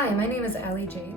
Hi, my name is Allie Jade.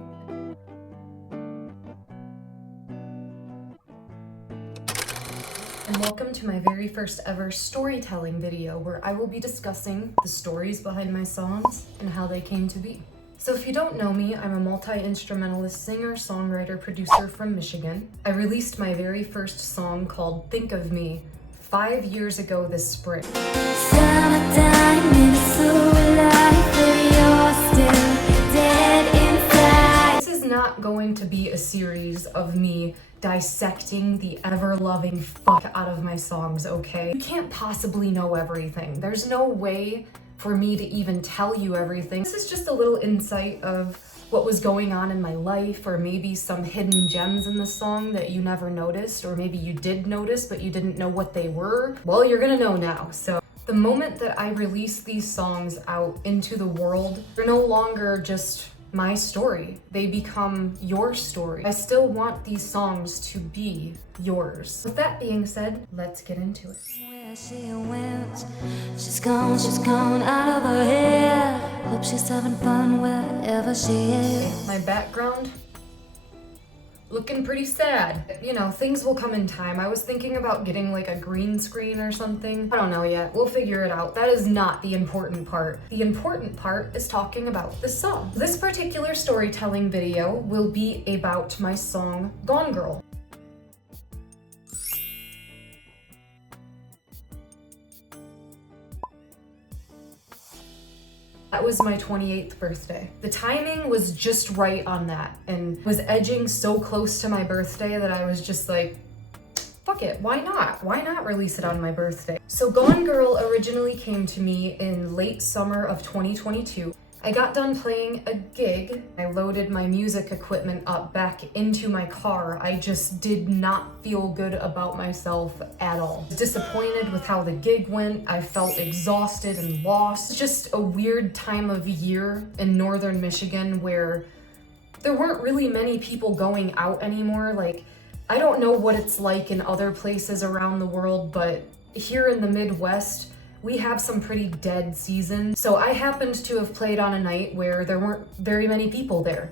And welcome to my very first ever storytelling video where I will be discussing the stories behind my songs and how they came to be. So if you don't know me, I'm a multi-instrumentalist singer, songwriter, producer from Michigan. I released my very first song called Think of Me 5 years ago this spring. Summertime in a slow life, but you're still dead inside. This is not going to be a series of me dissecting the ever-loving fuck out of my songs, okay? You can't possibly know everything. There's no way for me to even tell you everything. This is just a little insight of what was going on in my life, or maybe some hidden gems in the song that you never noticed, or maybe you did notice but you didn't know what they were. Well, you're gonna know now. So the moment that I release these songs out into the world, they're no longer just my story. They become your story. I still want these songs to be yours. With that being said, let's get into it. Where she went, she's gone out of her head. Hope she's having fun wherever she is. My background, looking pretty sad. You know, things will come in time. I was thinking about getting like a green screen or something. I don't know yet. We'll figure it out. That is not the important part. The important part is talking about the song. This particular storytelling video will be about my song, Gone Girl. That was my 28th birthday. The timing was just right on that and was edging so close to my birthday that I was just like, fuck it, why not? Why not release it on my birthday? So Gone Girl originally came to me in late summer of 2022. I got done playing a gig. I loaded my music equipment up back into my car. I just did not feel good about myself at all. I was disappointed with how the gig went. I felt exhausted and lost. It's just a weird time of year in northern Michigan where there weren't really many people going out anymore. Like, I don't know what it's like in other places around the world, but here in the Midwest, we have some pretty dead seasons. So I happened to have played on a night where there weren't very many people there.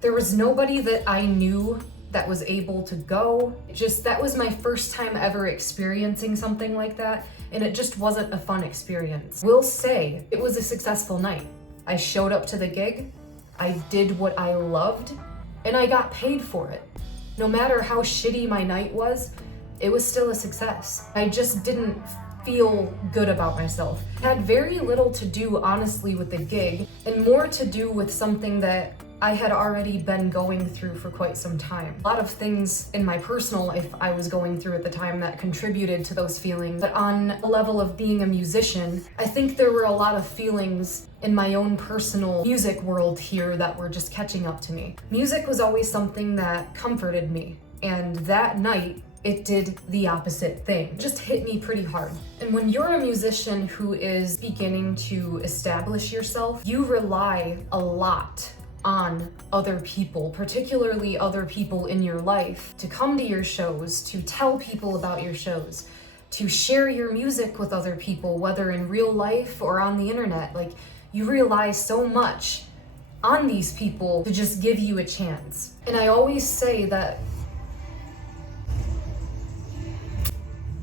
There was nobody that I knew that was able to go. That was my first time ever experiencing something like that, and it just wasn't a fun experience. Will say it was a successful night. I showed up to the gig, I did what I loved, and I got paid for it. No matter how shitty my night was, it was still a success. I just didn't feel good about myself. It had very little to do, honestly, with the gig, and more to do with something that I had already been going through for quite some time. A lot of things in my personal life I was going through at the time that contributed to those feelings. But on a level of being a musician, I think there were a lot of feelings in my own personal music world here that were just catching up to me. Music was always something that comforted me, and that night, it did the opposite thing. It just hit me pretty hard. And when you're a musician who is beginning to establish yourself, you rely a lot on other people, particularly other people in your life, to come to your shows, to tell people about your shows, to share your music with other people, whether in real life or on the internet. Like, you rely so much on these people to just give you a chance. And I always say that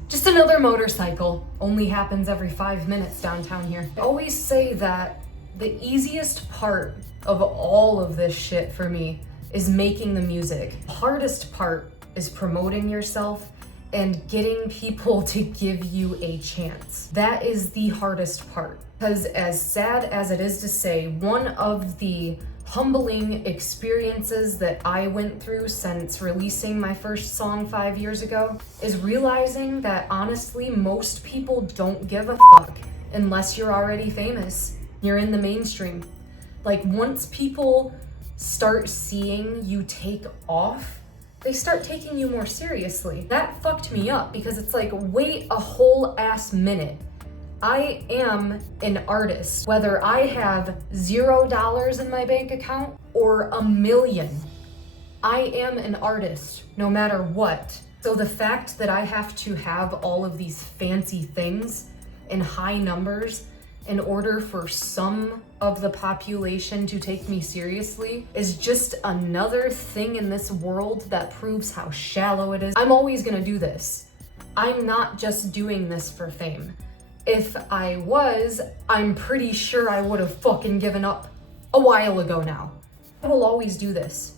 just another motorcycle only happens every 5 minutes downtown here. I always say that the easiest part of all of this shit for me is making the music. The hardest part is promoting yourself and getting people to give you a chance. That is the hardest part. Because as sad as it is to say, one of the humbling experiences that I went through since releasing my first song 5 years ago is realizing that honestly, most people don't give a fuck unless you're already famous. You're in the mainstream. Like, once people start seeing you take off, they start taking you more seriously. That fucked me up because it's like, wait a whole ass minute. I am an artist, whether I have $0 in my bank account or $1 million. I am an artist, no matter what. So the fact that I have to have all of these fancy things in high numbers in order for some of the population to take me seriously is just another thing in this world that proves how shallow it is. I'm always gonna do this. I'm not just doing this for fame. If I was, I'm pretty sure I would have fucking given up a while ago now. I will always do this.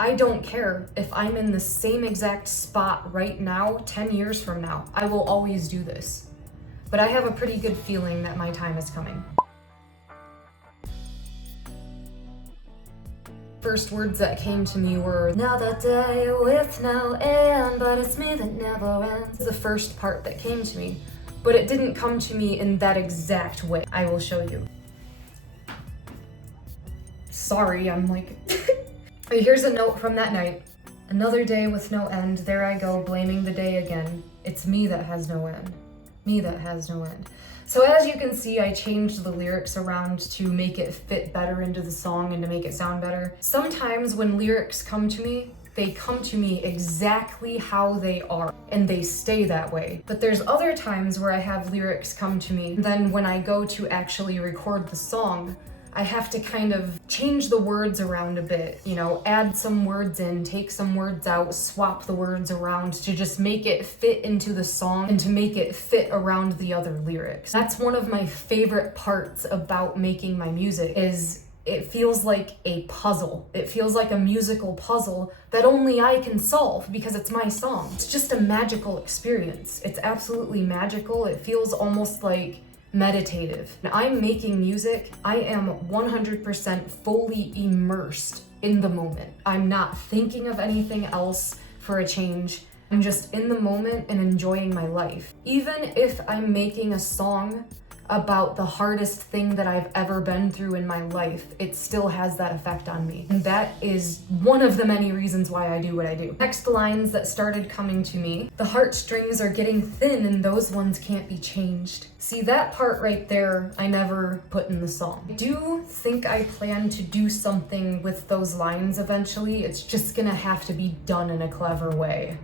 I don't care if I'm in the same exact spot right now, 10 years from now. I will always do this. But I have a pretty good feeling that my time is coming. First words that came to me were, another day with no end, but it's me that never ends. The first part that came to me, but it didn't come to me in that exact way. I will show you. Sorry, I'm like... Here's a note from that night. Another day with no end, there I go, blaming the day again. It's me that has no end. Me that has no end. So as you can see, I changed the lyrics around to make it fit better into the song and to make it sound better. Sometimes when lyrics come to me, they come to me exactly how they are, and they stay that way. But there's other times where I have lyrics come to me, then when I go to actually record the song, I have to kind of change the words around a bit, you know, add some words in, take some words out, swap the words around to just make it fit into the song and to make it fit around the other lyrics. That's one of my favorite parts about making my music is it feels like a puzzle. It feels like a musical puzzle that only I can solve because it's my song. It's just a magical experience. It's absolutely magical. It feels almost like meditative. When I'm making music, I am 100% fully immersed in the moment. I'm not thinking of anything else for a change. I'm just in the moment and enjoying my life. Even if I'm making a song about the hardest thing that I've ever been through in my life, it still has that effect on me. And that is one of the many reasons why I do what I do. Next lines that started coming to me, the heartstrings are getting thin and those ones can't be changed. See, that part right there, I never put in the song. I do think I plan to do something with those lines eventually. It's just gonna have to be done in a clever way.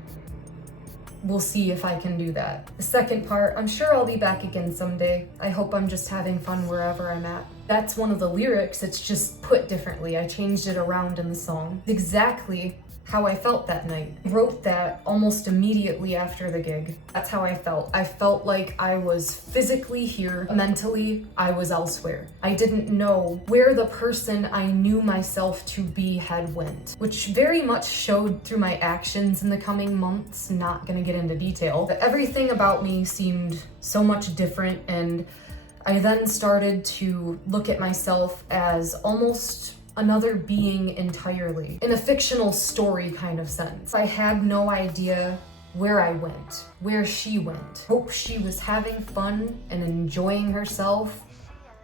We'll see if I can do that. The second part, I'm sure I'll be back again someday. I hope I'm just having fun wherever I'm at. That's one of the lyrics, it's just put differently. I changed it around in the song. It's exactly how I felt that night. I wrote that almost immediately after the gig. That's how I felt. I felt like I was physically here, mentally I was elsewhere. I didn't know where the person I knew myself to be had went, which very much showed through my actions in the coming months. Not gonna get into detail, but everything about me seemed so much different, and I then started to look at myself as almost another being entirely, in a fictional story kind of sense. I had no idea where I went, where she went. Hope she was having fun and enjoying herself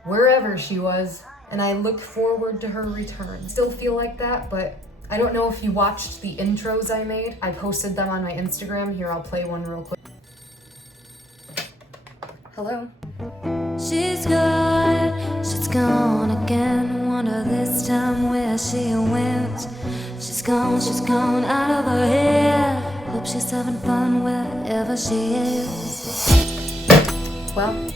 wherever she was, and I look forward to her return. Still feel like that, but I don't know if you watched the intros I made. I posted them on my Instagram. Here, I'll play one real quick. Hello? She's good, she's gone again. Wonder this time where she went. She's gone out of her head. Hope she's having fun wherever she is. Well,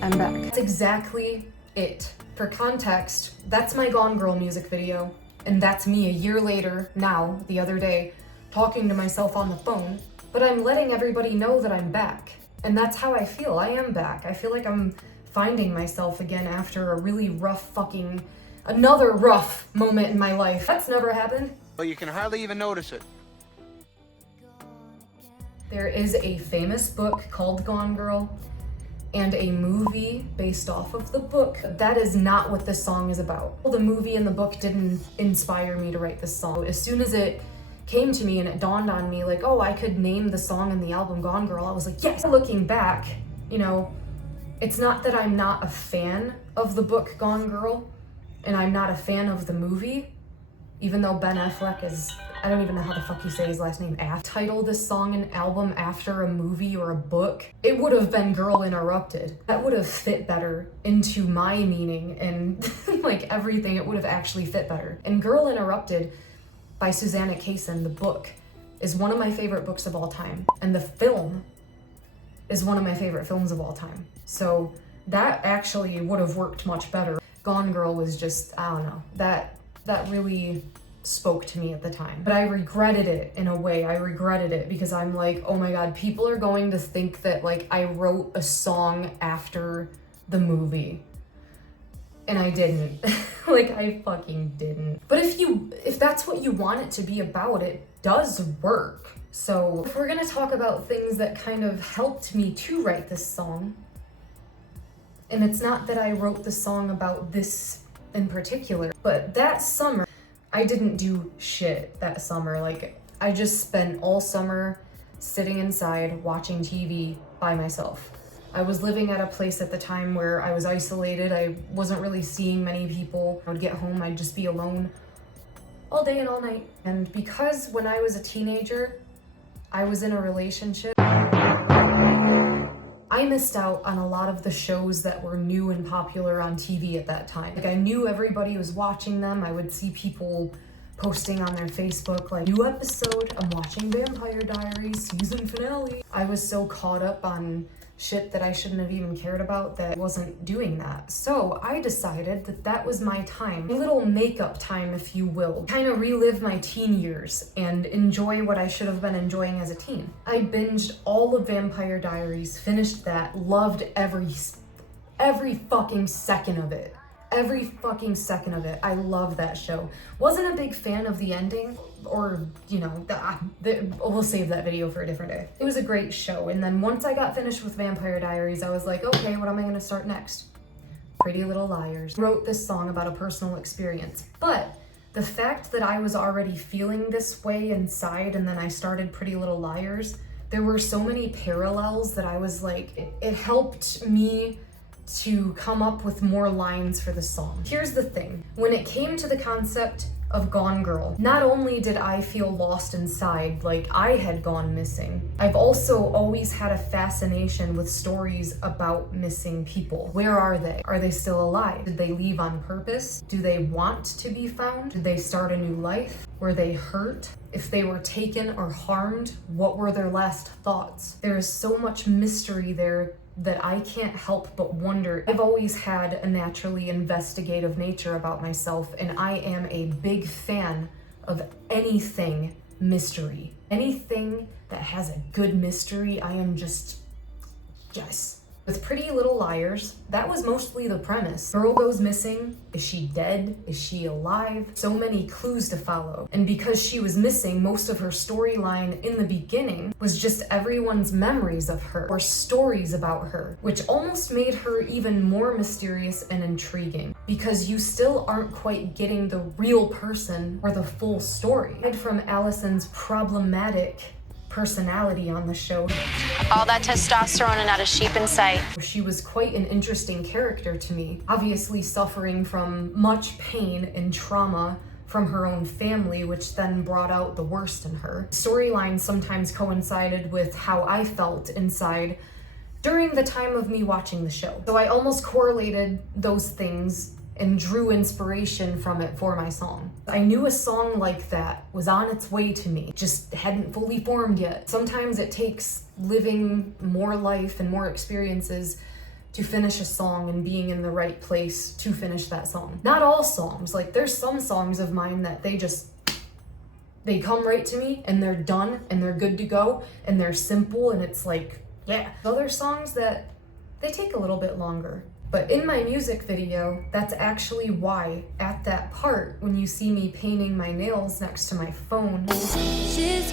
I'm back. That's exactly it. For context, that's my Gone Girl music video, and that's me a year later, now, the other day, talking to myself on the phone, but I'm letting everybody know that I'm back. And that's how I feel. I am back. I feel like I'm finding myself again after a really another rough moment in my life. That's never happened. Well, you can hardly even notice it. There is a famous book called Gone Girl and a movie based off of the book. That is not what this song is about. The movie and the book didn't inspire me to write this song. As soon as it came to me and it dawned on me like, oh, I could name the song in the album Gone Girl, I was like, yes. Looking back, you know, it's not that I'm not a fan of the book Gone Girl and I'm not a fan of the movie, even though Ben Affleck is, I don't even know how the fuck you say his last name, title this song and album after a movie or a book. It would have been Girl Interrupted. That would have fit better into my meaning and like everything. It would have actually fit better. And Girl Interrupted by Susanna Kaysen, the book, is one of my favorite books of all time. And the film is one of my favorite films of all time. So That actually would have worked much better. Gone Girl was just, I don't know, that really spoke to me at the time. But I regretted it in a way. I regretted it because I'm like, oh my god, people are going to think that like I wrote a song after the movie. And I didn't. Like, I fucking didn't. But if that's what you want it to be about, it does work. So if we're gonna talk about things that kind of helped me to write this song, and it's not that I wrote the song about this in particular, but that summer, I didn't do shit that summer. Like, I just spent all summer sitting inside watching TV by myself. I was living at a place at the time where I was isolated. I wasn't really seeing many people. I would get home, I'd just be alone all day and all night. And because when I was a teenager, I was in a relationship, I missed out on a lot of the shows that were new and popular on TV at that time. Like, I knew everybody was watching them. I would see people posting on their Facebook, like, new episode, I'm watching Vampire Diaries season finale. I was so caught up on shit that I shouldn't have even cared about that I wasn't doing that. So I decided that that was my time, a little makeup time, if you will, kind of relive my teen years and enjoy what I should have been enjoying as a teen. I binged all of Vampire Diaries, finished that, loved every fucking second of it. Every fucking second of it. I love that show. Wasn't a big fan of the ending, or, you know, we'll save that video for a different day. It was a great show, and then once I got finished with Vampire Diaries, I was like, okay, what am I gonna start next? Pretty Little Liars. Wrote this song about a personal experience, but the fact that I was already feeling this way inside, and then I started Pretty Little Liars, there were so many parallels that I was like, it helped me to come up with more lines for the song. Here's the thing, when it came to the concept of Gone Girl, not only did I feel lost inside, like I had gone missing, I've also always had a fascination with stories about missing people. Where are they? Are they still alive? Did they leave on purpose? Do they want to be found? Did they start a new life? Were they hurt? If they were taken or harmed, what were their last thoughts? There is so much mystery there that I can't help but wonder. I've always had a naturally investigative nature about myself, and I am a big fan of anything mystery. Anything that has a good mystery, I am just, yes. With Pretty Little Liars, that was mostly the premise. Girl goes missing. Is she dead? Is she alive? So many clues to follow. And because she was missing, most of her storyline in the beginning was just everyone's memories of her or stories about her, which almost made her even more mysterious and intriguing because you still aren't quite getting the real person or the full story. Aside from Allison's problematic personality on the show, all that testosterone and not a sheep in sight. She was quite an interesting character to me, obviously suffering from much pain and trauma from her own family, which then brought out the worst in her. Storylines sometimes coincided with how I felt inside during the time of me watching the show. So I almost correlated those things and drew inspiration from it for my song. I knew a song like that was on its way to me, just hadn't fully formed yet. Sometimes it takes living more life and more experiences to finish a song and being in the right place to finish that song. Not all songs, like there's some songs of mine that they come right to me and they're done and they're good to go and they're simple and it's like, yeah. Other songs that they take a little bit longer. But in my music video, that's actually why, at that part, when you see me painting my nails next to my phone, She's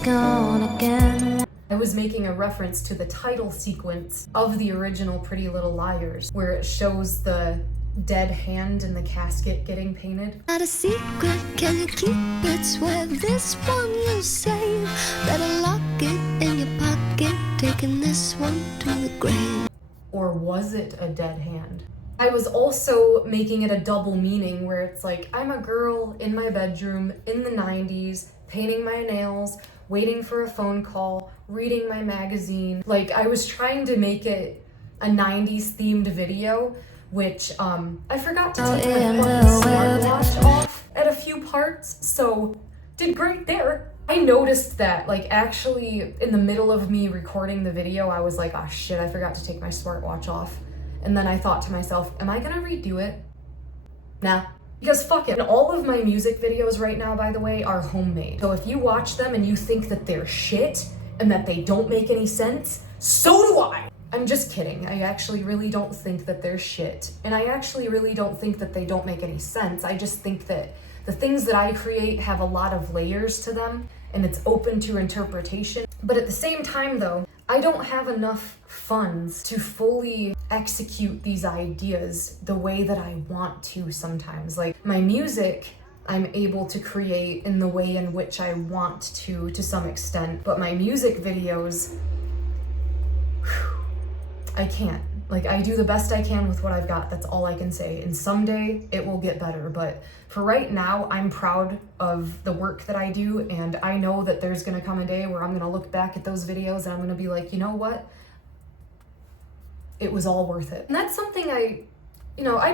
gone again. I was making a reference to the title sequence of the original Pretty Little Liars, where it shows the dead hand in the casket getting painted. Not a secret, can you keep it? Swear this one you say. Better lock it in your pocket, taking this one to the grave. Or was it a dead hand? I was also making it a double meaning where it's like, I'm a girl in my bedroom in the 90s, painting my nails, waiting for a phone call, reading my magazine. Like, I was trying to make it a 90s themed video, which I forgot to take my fucking smartwatch off at a few parts, so did great there. I noticed that, like, actually in the middle of me recording the video, I was like, oh shit, I forgot to take my smartwatch off. And then I thought to myself, am I gonna redo it? Nah. Because fuck it. And all of my music videos right now, by the way, are homemade. So if you watch them and you think that they're shit and that they don't make any sense, so do I. I'm just kidding. I actually really don't think that they're shit. And I actually really don't think that they don't make any sense. I just think that the things that I create have a lot of layers to them and it's open to interpretation. But at the same time though, I don't have enough funds to fully execute these ideas the way that I want to sometimes. Like my music, I'm able to create in the way in which I want to some extent, but my music videos, I can't. Like, I do the best I can with what I've got. That's all I can say. And someday it will get better. But for right now, I'm proud of the work that I do. And I know that there's going to come a day where I'm going to look back at those videos and I'm going to be like, you know what? It was all worth it. And that's something I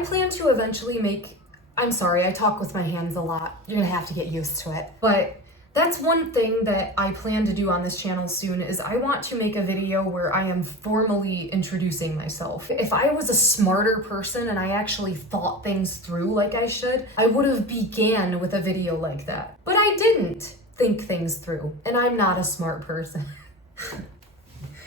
plan to eventually make. I'm sorry, I talk with my hands a lot. You're going to have to get used to it. But that's one thing that I plan to do on this channel soon is I want to make a video where I am formally introducing myself. If I was a smarter person and I actually thought things through like I should, I would have began with a video like that. But I didn't think things through, and I'm not a smart person.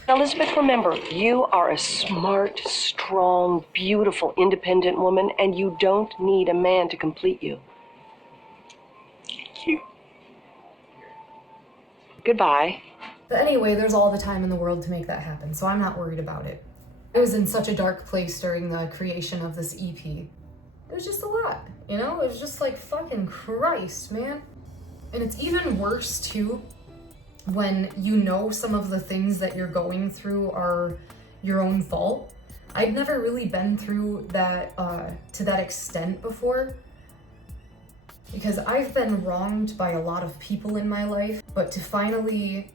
Elizabeth, remember, you are a smart, strong, beautiful, independent woman, and you don't need a man to complete you. Thank you. Goodbye. But anyway, there's all the time in the world to make that happen, so I'm not worried about it. I was in such a dark place during the creation of this EP. It was just a lot, you know? It was just like, fucking Christ, man. And it's even worse, too, when you know some of the things that you're going through are your own fault. I'd never really been through that to that extent before, because I've been wronged by a lot of people in my life, but to finally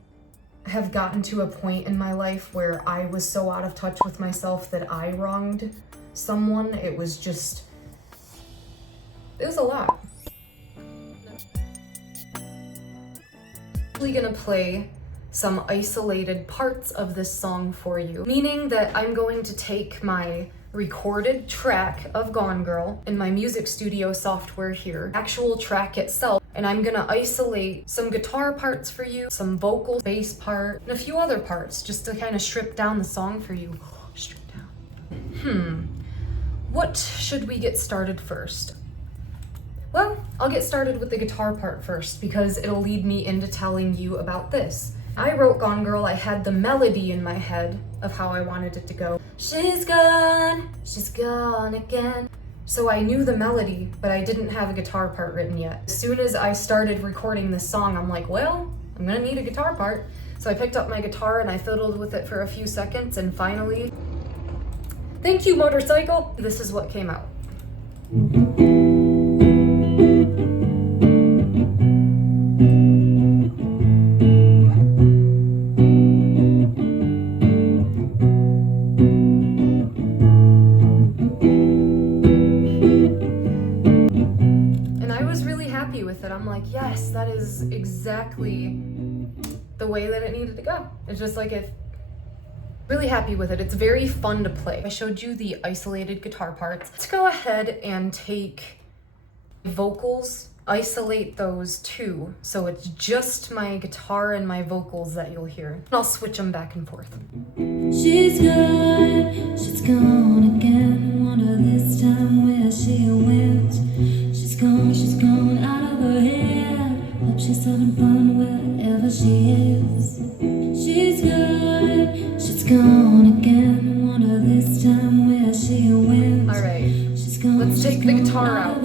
have gotten to a point in my life where I was so out of touch with myself that I wronged someone, it was a lot. I'm gonna play some isolated parts of this song for you, meaning that I'm going to take my recorded track of Gone Girl in my music studio software here, actual track itself, and I'm gonna isolate some guitar parts for you, some vocal, bass part, and a few other parts just to kind of strip down the song for you. Strip down. What should we get started first? Well, I'll get started with the guitar part first because it'll lead me into telling you about this. I wrote Gone Girl, I had the melody in my head of how I wanted it to go. She's gone again. So I knew the melody, but I didn't have a guitar part written yet. As soon as I started recording this song, I'm like, well, I'm gonna need a guitar part. So I picked up my guitar and I fiddled with it for a few seconds, and finally, thank you, motorcycle! This is what came out. I'm like, yes, that is exactly the way that it needed to go. It's just like, really happy with it. It's very fun to play. I showed you the isolated guitar parts. Let's go ahead and take vocals, isolate those too. So it's just my guitar and my vocals that you'll hear. And I'll switch them back and forth. She's gone again. Wonder this time where she went. She's gone out of her head. Hope she's having fun wherever she is. She's gone again. Wonder this time where she went. All right, let's take the guitar out.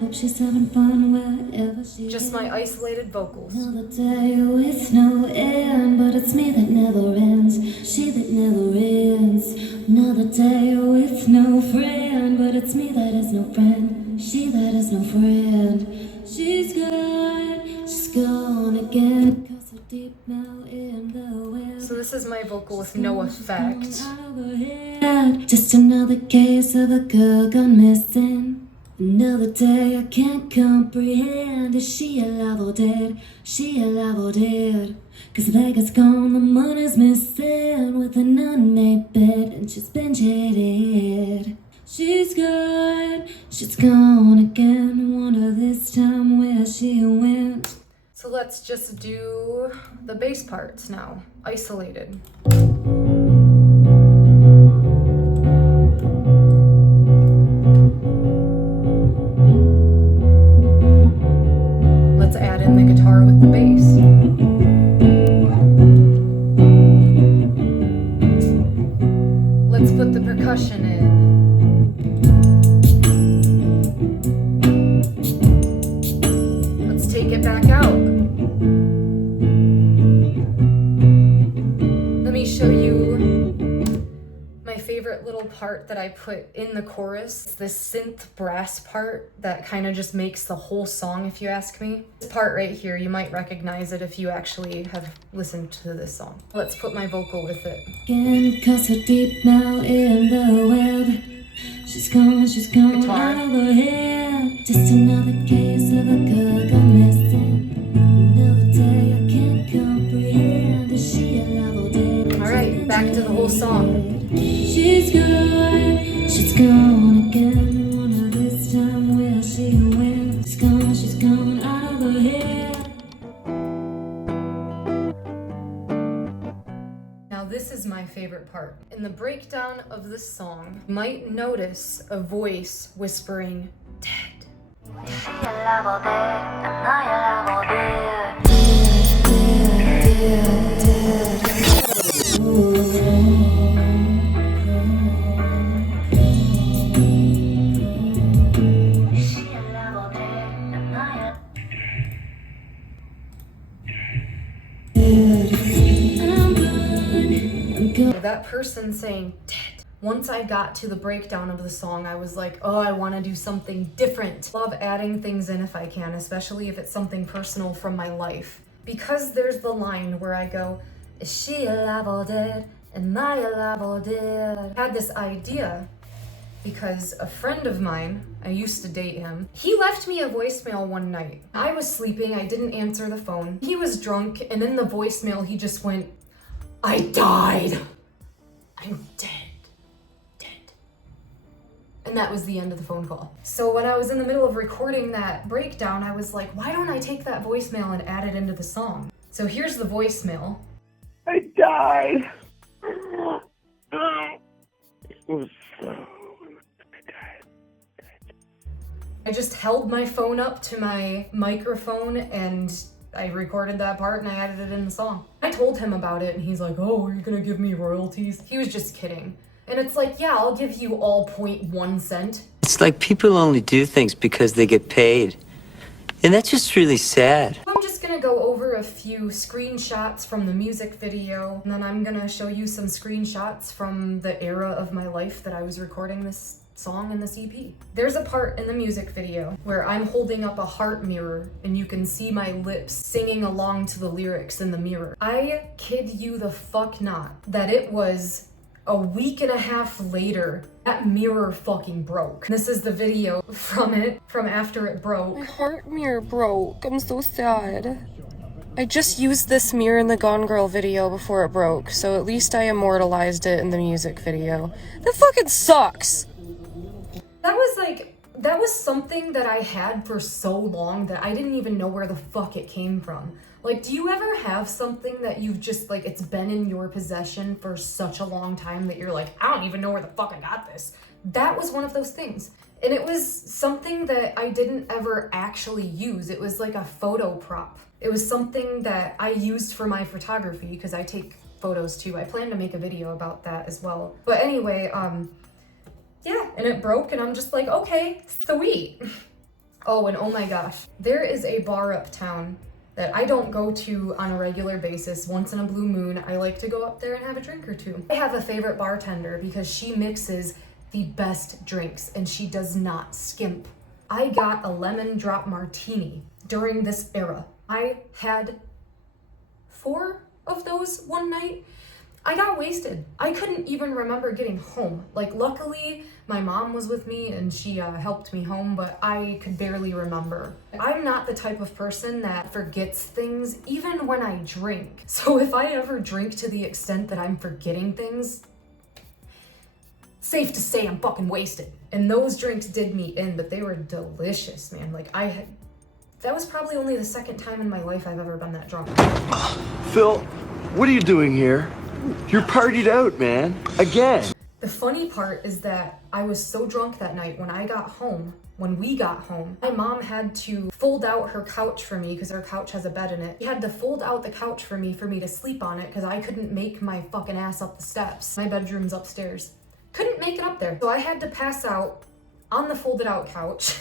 Hope she's having fun wherever she Just my isolated vocals. Another day with no end, but it's me that never ends, she that never ends. Another day with no friend, but it's me that is no friend, she that is no friend. She's gone again, 'cause so deep now in the wind. So this is my vocal with no effect. Just another case of a girl gone missing. Another day I can't comprehend. Is she alive or dead? She alive or dead? Cause Vegas gone, the money's missing. With an unmade bed and she's been jaded. She's gone again. Wonder this time where she went. So let's just do the bass parts now, isolated. Let's add in the guitar with the bass. Let's put the percussion in. Let's take it back out. Let me show you my favorite little part that I put in the chorus. It's this synth brass part that kind of just makes the whole song, if you ask me. This part right here, you might recognize it if you actually have listened to this song. Let's put my vocal with it. Again, cause her deep now in the web. She's gone Guitar. out of her head. Just another case of a girl gone missing. Another day I can't comprehend. Is she alive or dead? All right, back to the whole song. She's gone again. Wonder this time where she went. She's gone out of her head. Now this is my favorite part. In the breakdown of the song, you might notice a voice whispering, "Dead." She alive or dead? Am I alive or dead? She alive or dead? Am I That person saying "dead." Once I got to the breakdown of the song, I was like, oh, I want to do something different. Love adding things in if I can, especially if it's something personal from my life. Because there's the line where I go, is she alive or dead? Am I alive or dead? I had this idea because a friend of mine, I used to date him, he left me a voicemail one night. I was sleeping, I didn't answer the phone. He was drunk, and in the voicemail, he just went, I died. I'm dead. And that was the end of the phone call. So when I was in the middle of recording that breakdown, I was like, why don't I take that voicemail and add it into the song? So here's the voicemail. I died. It was so. I just held my phone up to my microphone and I recorded that part and I added it in the song. I told him about it and he's like, oh, are you gonna give me royalties? He was just kidding. And it's like, yeah, I'll give you all 0.1 cent. It's like people only do things because they get paid. And that's just really sad. I'm just gonna go over a few screenshots from the music video, and then I'm gonna show you some screenshots from the era of my life that I was recording this song and this EP. There's a part in the music video where I'm holding up a heart mirror and you can see my lips singing along to the lyrics in the mirror. I kid you the fuck not that it was a week and a half later, that mirror fucking broke. This is the video from after it broke. My heart mirror broke. I'm so sad. I just used this mirror in the Gone Girl video before it broke, so at least I immortalized it in the music video. That fucking sucks! That was something that I had for so long that I didn't even know where the fuck it came from. Like, do you ever have something that you've just, like, it's been in your possession for such a long time that you're like, I don't even know where the fuck I got this? That was one of those things. And it was something that I didn't ever actually use. It was like a photo prop. It was something that I used for my photography because I take photos too. I plan to make a video about that as well. But anyway, yeah, and it broke and I'm just like, okay, sweet. Oh, and oh my gosh, there is a bar uptown that I don't go to on a regular basis. Once in a blue moon, I like to go up there and have a drink or two. I have a favorite bartender because she mixes the best drinks and she does not skimp. I got a lemon drop martini during this era. I had 4 of those one night. I got wasted. I couldn't even remember getting home. Like, luckily, my mom was with me and she helped me home, but I could barely remember. I'm not the type of person that forgets things, even when I drink. So if I ever drink to the extent that I'm forgetting things, safe to say I'm fucking wasted. And those drinks did me in, but they were delicious, man. Like, that was probably only the second time in my life I've ever been that drunk. Phil, what are you doing here? You're partied out, man. Again. The funny part is that I was so drunk that night when we got home, my mom had to fold out her couch for me because her couch has a bed in it. She had to fold out the couch for me to sleep on it because I couldn't make my fucking ass up the steps. My bedroom's upstairs. Couldn't make it up there. So I had to pass out on the folded out couch.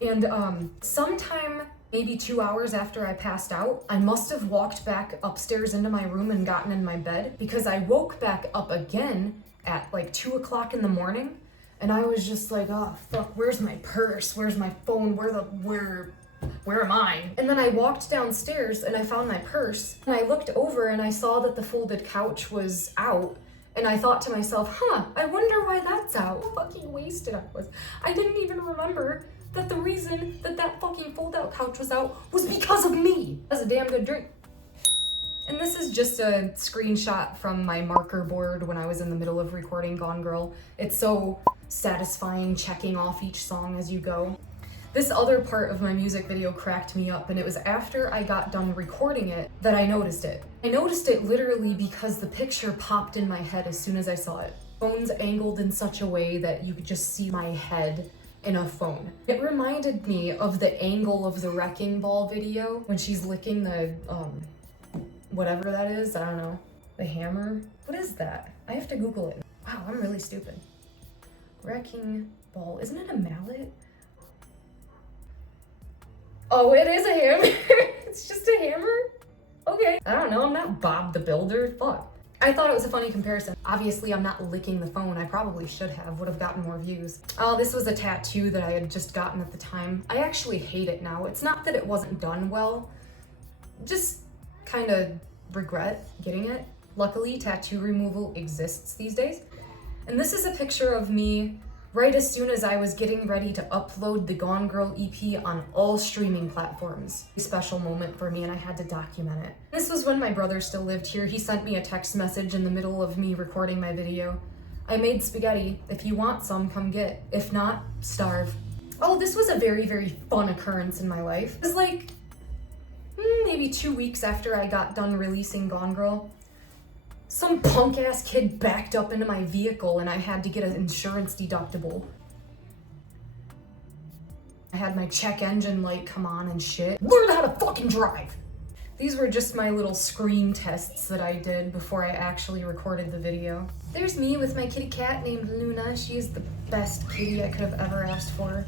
And sometime maybe 2 hours after I passed out, I must have walked back upstairs into my room and gotten in my bed because I woke back up again at like 2 o'clock in the morning. And I was just like, oh fuck, where's my purse? Where's my phone? Where am I? And then I walked downstairs and I found my purse and I looked over and I saw that the folded couch was out. And I thought to myself, I wonder why that's out. How fucking wasted I was. I didn't even remember that the reason that fucking fold-out couch was out was because of me. That's a damn good drink. And this is just a screenshot from my marker board when I was in the middle of recording Gone Girl. It's so satisfying checking off each song as you go. This other part of my music video cracked me up, and it was after I got done recording it that I noticed it. I noticed it literally because the picture popped in my head as soon as I saw it. Phone's angled in such a way that you could just see my head in a phone. It reminded me of the angle of the Wrecking Ball video when she's licking the, whatever that is, I don't know. The hammer? What is that? I have to Google it. Wow, I'm really stupid. Wrecking Ball, isn't it a mallet? Oh, it is a hammer. It's just a hammer? Okay. I don't know, I'm not Bob the Builder, fuck. I thought it was a funny comparison. Obviously, I'm not licking the phone. I probably should have, would have gotten more views. Oh, this was a tattoo that I had just gotten at the time. I actually hate it now. It's not that it wasn't done well, just kind of regret getting it. Luckily, tattoo removal exists these days. And this is a picture of me right as soon as I was getting ready to upload the Gone Girl EP on all streaming platforms. A special moment for me, and I had to document it. This was when my brother still lived here. He sent me a text message in the middle of me recording my video. I made spaghetti. If you want some, come get. If not, starve. Oh, this was a very, very fun occurrence in my life. It was like maybe 2 weeks after I got done releasing Gone Girl. Some punk ass kid backed up into my vehicle and I had to get an insurance deductible. I had my check engine light come on and shit. Learn how to fucking drive! These were just my little screen tests that I did before I actually recorded the video. There's me with my kitty cat named Luna. She is the best kitty I could have ever asked for.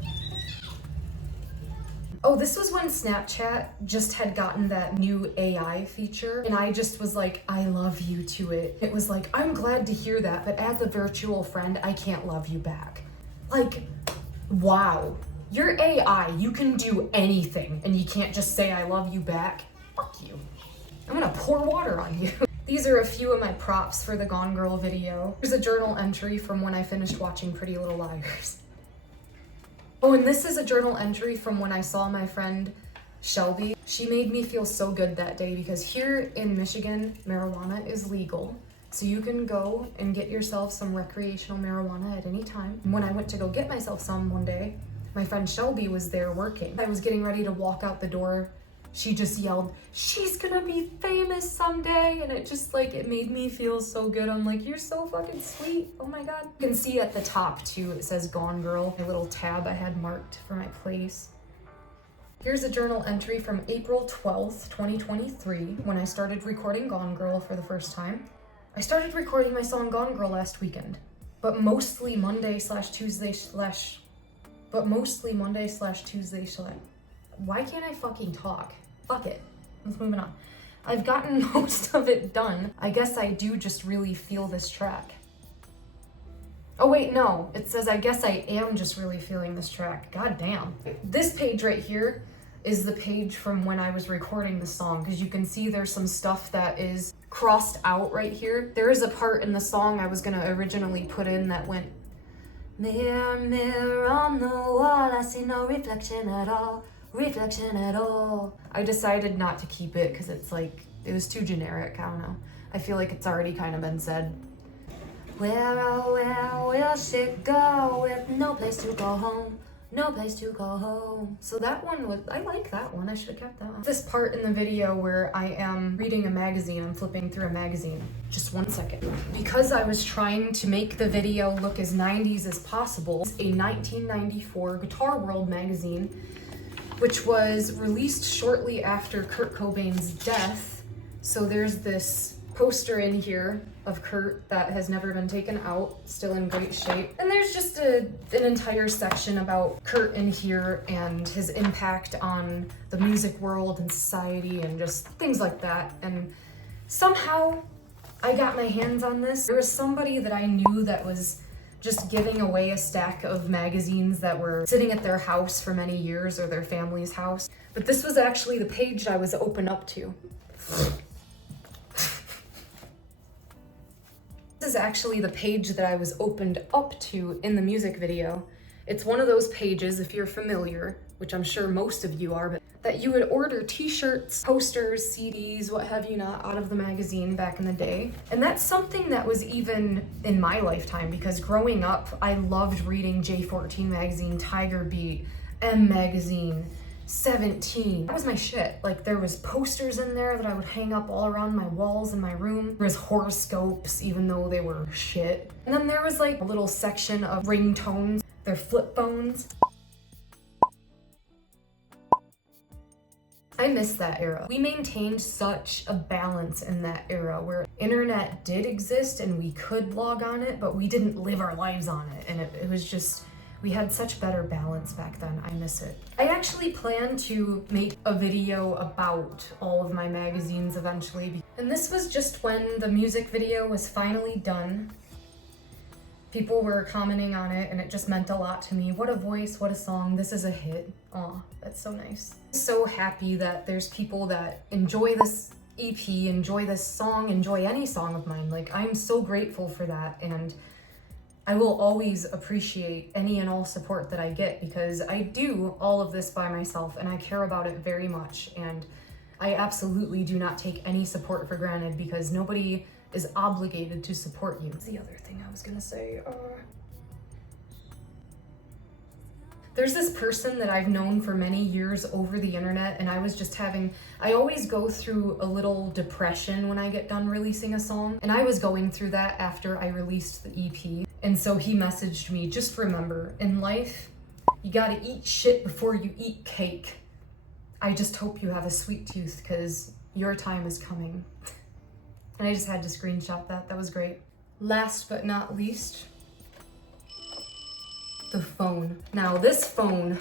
Oh, this was when Snapchat just had gotten that new AI feature, and I just was like, I love you to it. It was like, I'm glad to hear that, but as a virtual friend, I can't love you back. Like, wow. You're AI, you can do anything, and you can't just say I love you back. Fuck you. I'm gonna pour water on you. These are a few of my props for the Gone Girl video. Here's a journal entry from when I finished watching Pretty Little Liars. Oh, and this is a journal entry from when I saw my friend Shelby. She made me feel so good that day because here in Michigan, marijuana is legal. So you can go and get yourself some recreational marijuana at any time. When I went to go get myself some one day, my friend Shelby was there working. I was getting ready to walk out the door. She just yelled, she's gonna be famous someday. And it just like, it made me feel so good. I'm like, you're so fucking sweet. Oh my God. You can see at the top too, it says Gone Girl, a little tab I had marked for my place. Here's a journal entry from April 12th, 2023, when I started recording Gone Girl for the first time. I started recording my song Gone Girl last weekend, but mostly Monday/Tuesday/. Why can't I fucking talk? Fuck it. Let's move on. I've gotten most of it done. I guess I do just really feel this track. Oh wait, no. It says I guess I am just really feeling this track. God damn. This page right here is the page from when I was recording the song, because you can see there's some stuff that is crossed out right here. There is a part in the song I was gonna originally put in that went, mirror, mirror on the wall, I see no reflection at all, reflection at all. I decided not to keep it because it's like, it was too generic, I don't know. I feel like it's already kind of been said. Where, oh, where will she go with no place to go home? No place to go home. So that one was, I like that one. I should have kept that one. This part in the video where I am reading a magazine, I'm flipping through a magazine. Just 1 second. Because I was trying to make the video look as 90s as possible, it's a 1994 Guitar World magazine, which was released shortly after Kurt Cobain's death. So there's this poster in here of Kurt that has never been taken out, still in great shape. And there's just an entire section about Kurt in here and his impact on the music world and society and just things like that. And somehow I got my hands on this. There was somebody that I knew that was just giving away a stack of magazines that were sitting at their house for many years, or their family's house. But this was actually the page I was open up to. This is actually the page that I was opened up to in the music video. It's one of those pages, if you're familiar, which I'm sure most of you are, but that you would order t-shirts, posters, CDs, what have you not, out of the magazine back in the day. And that's something that was even in my lifetime, because growing up, I loved reading J14 magazine, Tiger Beat, M magazine, 17. That was my shit. Like, there was posters in there that I would hang up all around my walls in my room. There was horoscopes, even though they were shit. And then there was like a little section of ringtones, their flip phones. I miss that era. We maintained such a balance in that era where internet did exist and we could log on it, but we didn't live our lives on it. And it was just, we had such better balance back then. I miss it. I actually plan to make a video about all of my magazines eventually. And this was just when the music video was finally done. People were commenting on it and it just meant a lot to me. What a voice, what a song, this is a hit. Aw, that's so nice. I'm so happy that there's people that enjoy this EP, enjoy this song, enjoy any song of mine. Like, I'm so grateful for that, and I will always appreciate any and all support that I get, because I do all of this by myself and I care about it very much, and I absolutely do not take any support for granted, because nobody is obligated to support you. That's the other thing I was gonna say. There's this person that I've known for many years over the internet, and I always go through a little depression when I get done releasing a song, and I was going through that after I released the EP. And so he messaged me, just remember, in life, you gotta eat shit before you eat cake. I just hope you have a sweet tooth, because your time is coming. And I just had to screenshot that. That was great. Last but not least, the phone. Now this phone,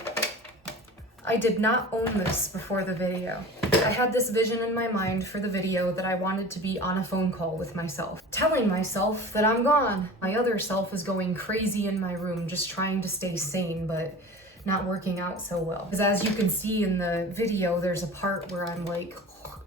I did not own this before the video. I had this vision in my mind for the video that I wanted to be on a phone call with myself, telling myself that I'm gone. My other self was going crazy in my room, just trying to stay sane, but not working out so well. Because as you can see in the video, there's a part where I'm like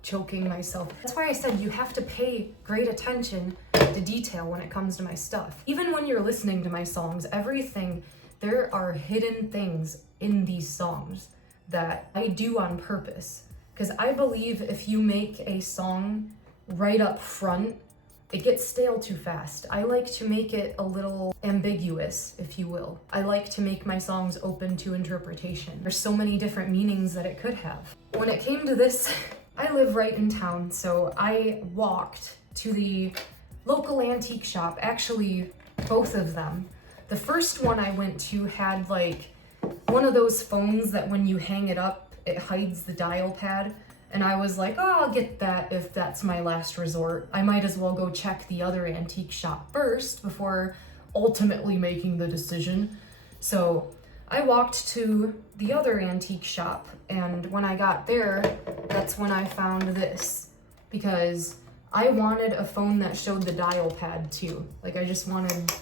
choking myself. That's why I said you have to pay great attention to detail when it comes to my stuff. Even when you're listening to my songs, everything, there are hidden things in these songs that I do on purpose. Because I believe if you make a song right up front, it gets stale too fast. I like to make it a little ambiguous, if you will. I like to make my songs open to interpretation. There's so many different meanings that it could have. When it came to this, I live right in town, so I walked to the local antique shop, actually both of them. The first one I went to had like one of those phones that when you hang it up, it hides the dial pad. And I was like, oh, I'll get that if that's my last resort. I might as well go check the other antique shop first before ultimately making the decision. So I walked to the other antique shop, and when I got there, that's when I found this, because I wanted a phone that showed the dial pad too. Like, I just wanted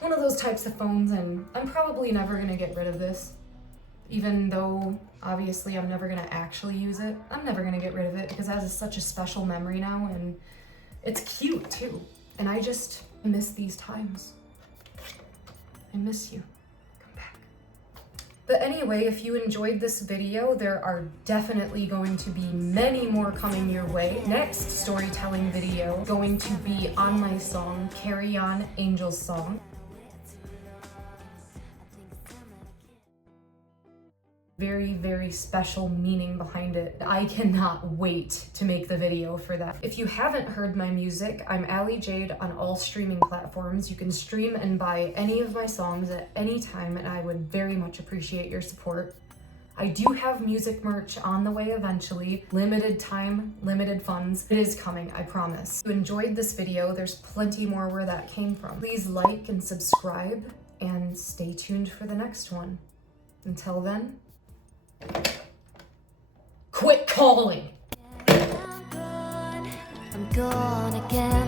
one of those types of phones, and I'm probably never gonna get rid of this. Even though, obviously, I'm never gonna actually use it. I'm never gonna get rid of it because it has such a special memory now, and It's cute too. And I just miss these times. I miss you. Come back. But anyway, if you enjoyed this video, there are definitely going to be many more coming your way. Next storytelling video going to be on my song, Carry On, Angel's Song. Very, very special meaning behind it. I cannot wait to make the video for that. If you haven't heard my music, I'm Allie Jade on all streaming platforms. You can stream and buy any of my songs at any time, and I would very much appreciate your support. I do have music merch on the way eventually. Limited time, limited funds. It is coming, I promise. If you enjoyed this video, there's plenty more where that came from. Please like and subscribe, and stay tuned for the next one. Until then, quit calling! I'm gone again.